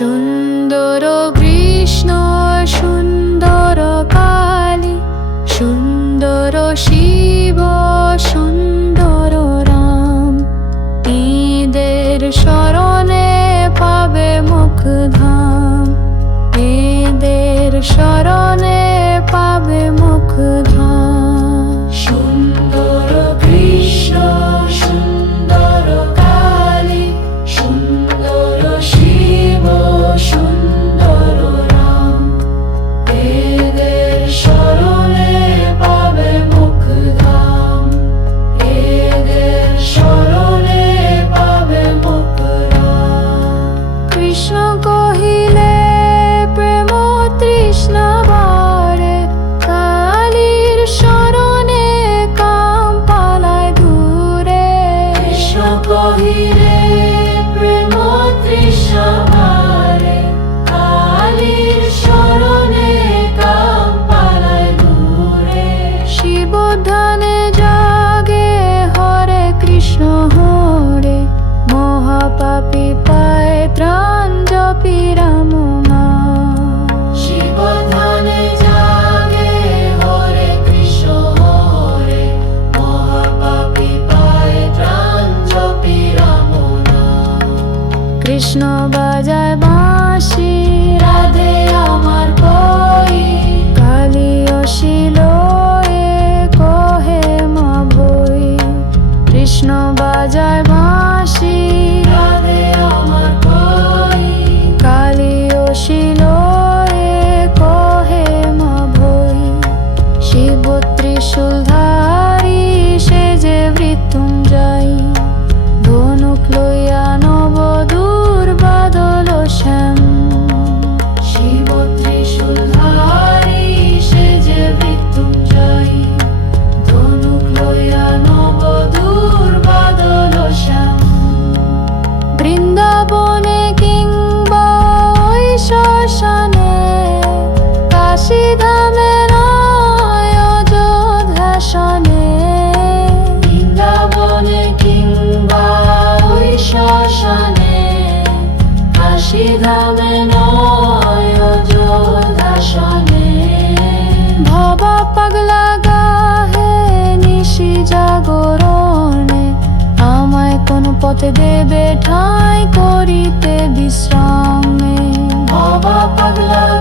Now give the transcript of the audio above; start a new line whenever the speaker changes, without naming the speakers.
সুন্দর কৃষ্ণ, সুন্দর কালী, সুন্দর শিব, সুন্দর রাম। ঈদের স্মরণে পাবে মুখ ধাম। এদের স্মরণে কৃষ্ণ বাজায় বাঁশি। রাধে আমার কই। কালী অশিল কহে মা বই। কৃষ্ণ বাজায় বাঁশি। রাধে আমার কই। কালী অশিল কোহে মা বই। শিব ত্রিশুল ধামে নয় দাসনে ভবা নিশি জাগরণে আমায় পথে দেবে ঠাই করিতে বিশ্রামে। পাগলা